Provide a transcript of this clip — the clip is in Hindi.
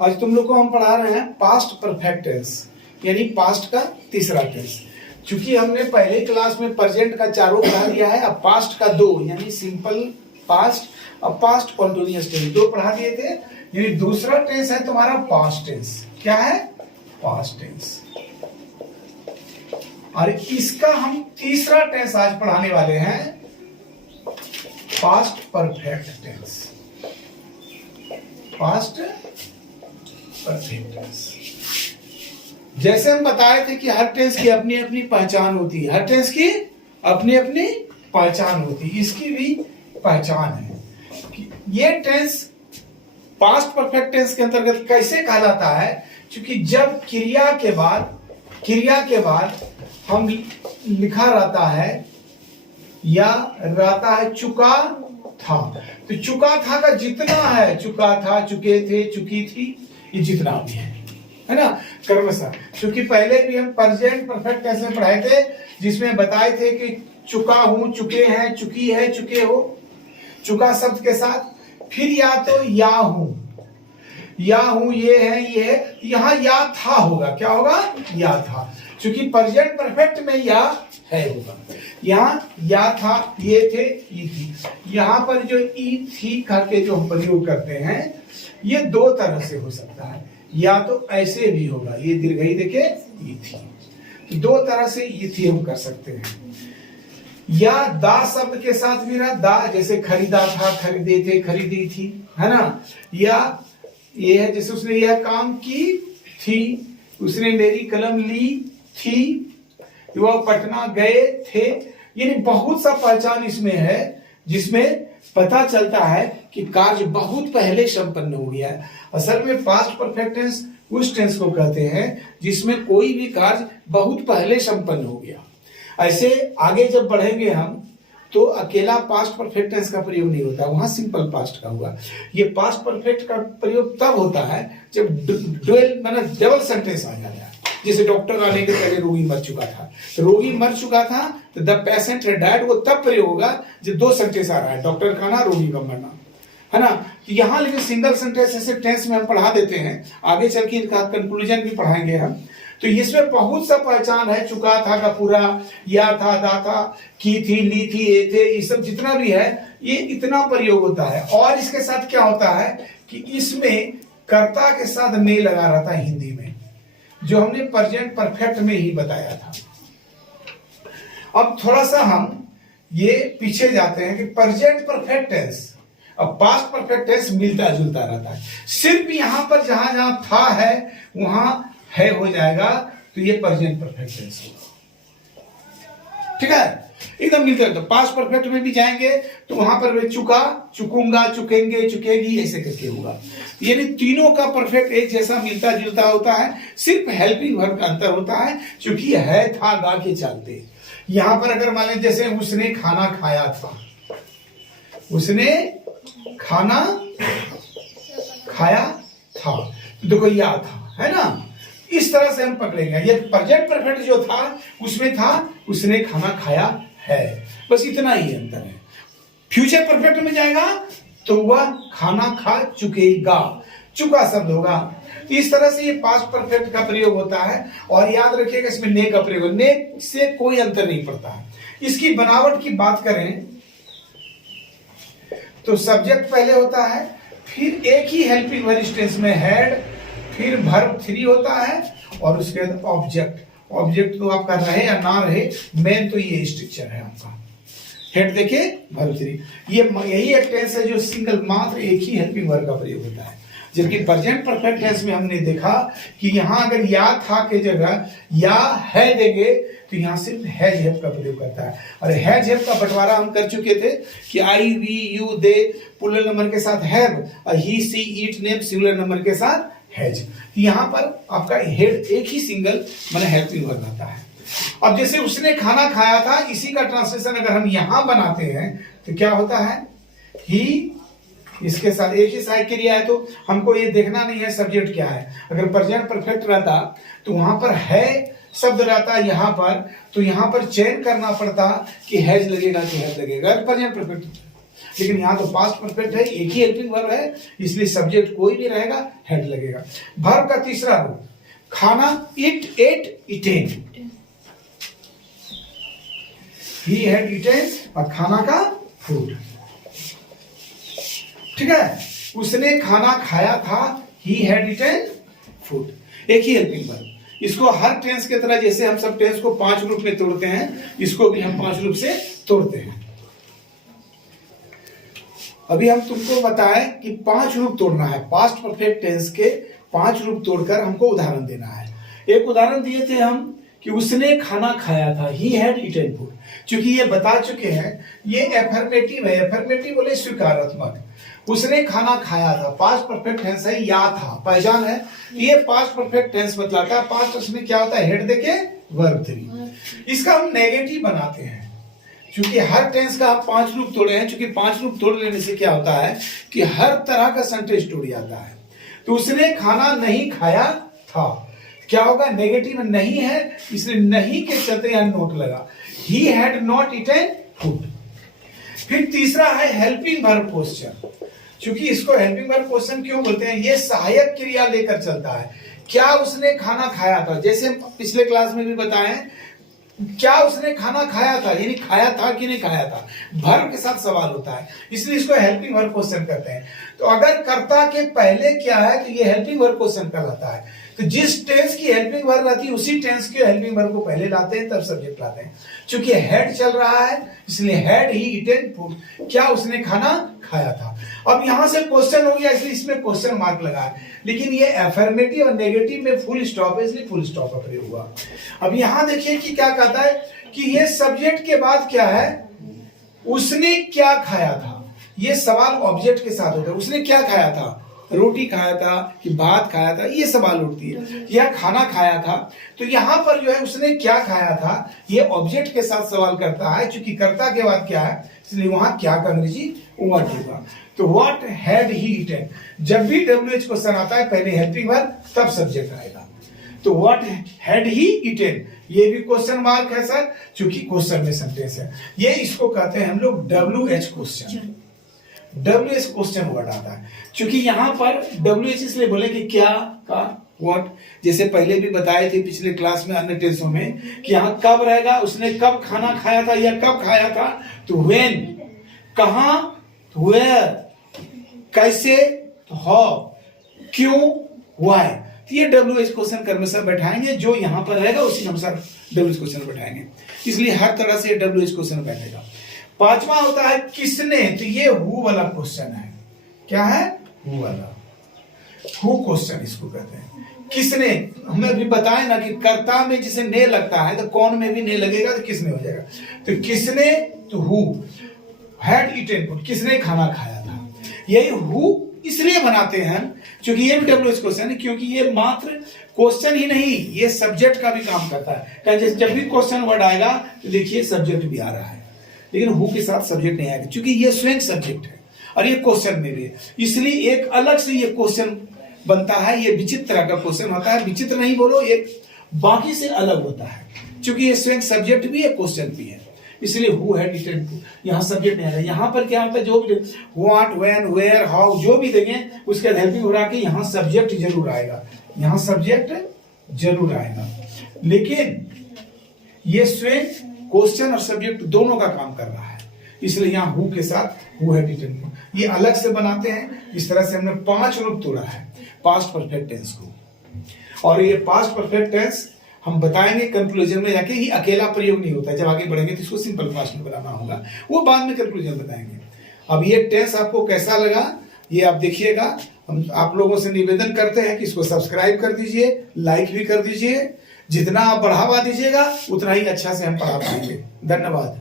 आज तुम लोग को हम पढ़ा रहे हैं पास्ट परफेक्ट टेंस, यानी पास्ट का तीसरा टेंस। चूंकि हमने पहले क्लास में प्रेजेंट का चारों पढ़ा दिया है, अब पास्ट का दो, यानी सिंपल पास्ट, अब पास्ट कॉन्टिन्यूअस टेंस दो पढ़ा दिए थे। यानी दूसरा टेंस है तुम्हारा पास्ट टेंस। क्या है? Past tense. और इसका हम तीसरा टेंस आज पढ़ाने वाले हैं, past perfect tense. Past perfect tense. जैसे हम बताए थे कि हर टेंस की अपनी अपनी पहचान होती है, हर टेंस की अपनी अपनी पहचान होती है, इसकी भी पहचान है कि ये टेंस पास्ट परफेक्ट टेंस के अंतर्गत कैसे कहलाता है। क्योंकि जब क्रिया के बाद हम लिखा रहता है या रहता है चुका था, तो चुका था का जितना है, चुका था, चुके थे, चुकी थी, ये जितना भी है ना, क्रमशः। क्योंकि पहले भी हम प्रेजेंट परफेक्ट टेंस में पढ़ाए थे, जिसमें बताए थे कि चुका हूं, चुके हैं, चुकी है, चुके हो, चुका शब्द के साथ। फिर या तो या हूं, ये है, यहां या था होगा। क्या होगा? या था। क्योंकि प्रेजेंट परफेक्ट में या है होगा। यहाँ या था, ये थे, ई थी। यहाँ पर जो ई थी करके जो हम प्रयोग करते हैं, ये दो तरह से हो सकता है। या तो ऐसे भी होगा, ये दीर्घई देखे ई थी, तो दो तरह से ई थी हम कर सकते हैं। या दा शब्द के साथ भी रहा, दा जैसे खरीदा था, खरीदे थे, खरीदी थी, है ना। या ये है जैसे उसने यह काम की थी, उसने मेरी कलम ली थी, वह पटना गए थे। यानी बहुत सा पहचान इसमें है, जिसमें पता चलता है कि कार्य बहुत पहले संपन्न हो गया है। असल में पास्ट परफेक्ट टेंस उस टेंस को कहते हैं जिसमें कोई भी कार्य बहुत पहले संपन्न हो गया। ऐसे आगे जब बढ़ेंगे हम, तो अकेला पास्ट परफेक्ट टेंस का प्रयोग नहीं होता, वहां सिंपल पास्ट का हुआ। ये पास्ट परफेक्ट का प्रयोग तब होता है जब डुअल माने डबल सेंटेंस आ जाता है। जैसे डॉक्टर आने के पहले रोगी मर चुका था, तो रोगी मर चुका था तो द पेशेंट हैड डाइड, वो तब प्रयोग होगा जब दो सेंटेंस आ रहा है, डॉक्टर का ना, रोगी का मरना, है ना। तो यहाँ लेकिन सिंगल सेंटेंस ऐसे टेंस में हम पढ़ा देते हैं, आगे चल के इनका कंक्लूजन भी पढ़ाएंगे हम। तो इसमें बहुत सा पहचान है, चुका था का पूरा, या था, दा था, की थी, ली थी, ये थे, ये सब जितना भी है, ये इतना प्रयोग होता है। और इसके साथ क्या होता है कि इसमें कर्ता के साथ ने लगा रहता है हिंदी में, जो हमने प्रेजेंट परफेक्ट में ही बताया था। अब थोड़ा सा हम ये पीछे जाते हैं कि प्रेजेंट परफेक्ट टेंस अब पास्ट परफेक्ट टेंस मिलता जुलता रहता है। सिर्फ यहां पर जहां जहां था है वहां है हो जाएगा, तो ये प्रेजेंट परफेक्ट टेंस होगा। ठीक है, एकदम मिलता है। तो पास्ट परफेक्ट में भी जाएंगे तो वहां पर चुका, चुकूंगा, चुकेंगे, चुकेगी, ऐसे करके होगा। यानी तीनों का परफेक्ट एक जैसा मिलता जुलता होता है, सिर्फ हेल्पिंग वर्ब का अंतर होता है, क्योंकि है था गा के चलते। यहां पर अगर मान लें जैसे उसने खाना खाया था, उसने खाना खाया था, देखो या था, है ना। इस तरह से हम पकड़ेंगे। ये प्रेजेंट परफेक्ट जो था उसमें था उसने खाना खाया है, बस इतना ही अंतर है। फ्यूचर परफेक्ट में जाएगा तो वह खाना खा चुकेगा, चुका शब्द होगा। तो इस तरह से ये पास्ट परफेक्ट का प्रयोग होता है। और याद रखिएगा इसमें ने का प्रयोग, ने से कोई अंतर नहीं पड़ता है। इसकी बनावट की बात करें तो सब्जेक्ट पहले होता है, फिर एक ही हेल्पिंग वर्ब टेंस में हैड, फिर वर्ब 3 होता है, और उसके बाद ऑब्जेक्ट। ऑब्जेक्ट तो आपका रहे या ना रहे, मेन तो ये स्ट्रक्चर है आपका। हेड देखिए, वर्ब 3। ये यही एक टेंस है जो सिंगल मात्र एक ही हेल्पिंग वर्ब का प्रयोग होता है। जबकि प्रेजेंट परफेक्ट टेंस में हमने देखा कि यहां अगर या था के जगह या है देंगे तो यहां सिर्फ हैज हैव का प्रयोग करता है। और हैज हैव का बंटवारा हम कर चुके थे कि I, we, you, they plural number के साथ हैव, और he, she, it, name singular number के साथ हैज। यहां पर आपका हेड एक ही सिंगल माने हेल्पिंग वर्ब आता है। अब जैसे उसने खाना खाया था, इसी का ट्रांसलेशन अगर हम यहां बनाते हैं तो क्या होता है, ही, इसके साथ एक ही सहायक क्रिया है, तो हमको ये देखना नहीं है सब्जेक्ट क्या है। अगर प्रेजेंट परफेक्ट रहता तो वहां पर है शब्द रहता यहाँ पर, तो यहाँ पर चयन करना पड़ता कि हैज लगेगा कि हैज लगेगा प्रेजेंट परफेक्ट। लेकिन यहाँ तो पास्ट परफेक्ट है, एक ही हेल्पिंग वर्ब है, इसलिए सब्जेक्ट कोई भी रहेगा, हेड लगेगा। वर्ब का तीसरा रूप, खाना, eat, ate, eaten. He had eaten और खाना का फूड, ठीक है। उसने खाना खाया था, ही हैड ईटेन फूड, एक ही हेल्पिंग वर्ब। इसको हर टेंस के तरह, जैसे हम सब टेंस को 5 रूप में तोड़ते हैं, इसको भी हम 5 रूप से तोड़ते हैं। अभी हम तुमको बताएं कि 5 रूप तोड़ना है, पास्ट परफेक्ट टेंस के 5 रूप तोड़कर हमको उदाहरण देना है। एक उदाहरण दिए थे हम कि उसने खाना खाया था, ही हैड ईटन फूड। क्योंकि ये बता चुके हैं, ये एफर्मेटिव है, एफर्मेटिव बोले स्वीकारात्मक। उसने खाना खाया था, पास्ट परफेक्ट टेंस है, या था, पहचान है। ये पास्ट परफेक्ट टेंस बतलाता है। पास्ट उसमें क्या होता है, हेड देके वर्ब 3। इसका हम नेगेटिव बनाते हैं, क्योंकि हर टेंस का हम 5 रूप तोड़े हैं। क्योंकि 5 रूप तोड़ लेने से क्या होता है कि हर तरह का सेंटेंस टूट जाता है। तो उसने खाना नहीं खाया था, क्या होगा, नेगेटिव नहीं है, इसलिए नहीं के चलते यहां नोट लगा, he had not eaten food. फिर तीसरा है हेल्पिंग वर्ब क्वेश्चन। क्योंकि इसको हेल्पिंग वर्ब क्वेश्चन क्यों बोलते हैं, ये सहायक क्रिया लेकर चलता है। क्या उसने खाना खाया था, जैसे पिछले क्लास में भी बताएं, क्या उसने खाना खाया था, यानी खाया था कि नहीं खाया था, वर्ब के साथ सवाल होता है, इसलिए इसको हेल्पिंग वर्ब क्वेश्चन कहते हैं। तो अगर कर्ता के पहले क्या है तो ये हेल्पिंग वर्ब क्वेश्चन कहलाता है। तो जिस टेंस की हेल्पिंग वर्ब आती है उसी टेंस के हेल्पिंग वर्ब को पहले लाते हैं, तब सब्जेक्ट लाते हैं। क्योंकि हेड चल रहा है, इसलिए हैड ही ईटन फूड, क्या उसने खाना खाया था। अब यहां से क्वेश्चन हो गया, इसलिए इसमें क्वेश्चन मार्क लगा है। लेकिन ये अफर्मेटिव और नेगेटिव में फुल स्टॉप है, इसलिए फुल स्टॉप का प्रयोग हुआ। अब यहां देखिए कि क्या कहता है कि ये सब्जेक्ट के बाद क्या है, उसने क्या खाया था। ये सवाल ऑब्जेक्ट के साथ होता है। उसने क्या खाया था, रोटी खाया था कि भात खाया था, ये सवाल उठती है। यह खाना खाया था, तो यहां पर जो है उसने क्या खाया था, ये ऑब्जेक्ट के साथ सवाल करता है। क्योंकि कर्ता के बाद क्या है, इसलिए वहां क्या का अंग्रेजी व्हाट होगा। तो व्हाट हैड ही ईटन, जब भी WH क्वेश्चन आता है पहले हेल्पिंग वर्ब तब सब्जेक्ट आएगा। तो व्हाट हैड ही ईटन, ये भी क्वेश्चन मार्क है सर, क्योंकि क्वेश्चन में सेंटेंस है। ये इसको कहते हैं हम लोग WH question. WH question word आता है, क्योंकि यहां पर WH इसलिए बोले कि क्या का व्हाट, जैसे पहले भी बताए थे पिछले क्लास में अन्य टेंसों में कि यहां कब रहेगा, उसने कब खाना खाया था या कब खाया था। तो व्हेन, कहां, वेयर, कैसे, हाउ, क्यों, व्हाई। तो ये WH क्वेश्चन क्रमशः बैठाएंगे, जो यहां पर रहेगा उसी अनुसार WH क्वेश्चन बैठाएंगे। इसलिए हर तरह से WH क्वेश्चन बैठेगा। पांचवा होता है किसने, तो ये हु वाला क्वेश्चन है। क्या है, हु वाला, हु क्वेश्चन इसको कहते हैं। किसने, हमें अभी बताए ना कि कर्ता में जिसे ने लगता है तो कौन में भी ने लगेगा तो किसने हो जाएगा। तो किसने, तो हु हैड ईटन फूड, किसने खाना खाया था। यही हु इसलिए बनाते हैं क्योंकि ये भी WH क्वेश्चन है, क्योंकि ये मात्र क्वेश्चन ही नहीं, ये सब्जेक्ट का भी काम करता है। जब भी क्वेश्चन वर्ड आएगा तो देखिए सब्जेक्ट भी आ रहा है, लेकिन हु के साथ सब्जेक्ट नहीं आएगा, क्योंकि ये स्वयं सब्जेक्ट है और ये क्वेश्चन में भी है। इसलिए एक अलग से ये क्वेश्चन बनता है। ये विचित्र तरह का क्वेश्चन होता है, विचित्र नहीं बोलो, एक बाकी से अलग होता है, क्योंकि ये स्वयं सब्जेक्ट भी है, क्वेश्चन भी है। इसलिए हु हैड ईटन फूड, यहाँ सब्जेक्ट नहीं आएगा। यहाँ पर क्या होता है, जो भी व्हाट, व्हेन, वेयर, हाउ जो भी देंगे उसके हेल्पिंग हो रहा के यहाँ सब्जेक्ट जरूर आएगा, यहाँ सब्जेक्ट जरूर आएगा। लेकिन ये स्वयं क्वेश्चन और सब्जेक्ट दोनों का काम कर रहा है, इसलिए यहाँ हु के साथ हु हैड ईटन फूड ये अलग से बनाते हैं। इस तरह से हमने 5 रूप तोड़ा है पास्ट परफेक्ट टेंस को। और ये पास्ट परफेक्ट टेंस हम बताएंगे कंक्लूजन में जाके, ही अकेला प्रयोग नहीं होता है। जब आगे बढ़ेंगे तो इसको सिंपल फास्ट में बनाना होगा, वो बाद में कंक्लूजन बताएंगे। अब ये टेंस आपको कैसा लगा ये आप देखिएगा। हम आप लोगों से निवेदन करते हैं कि इसको सब्सक्राइब कर दीजिए, लाइक भी कर दीजिए। जितना आप बढ़ावा दीजिएगा उतना ही अच्छा से हम पढ़ा पाएंगे। धन्यवाद।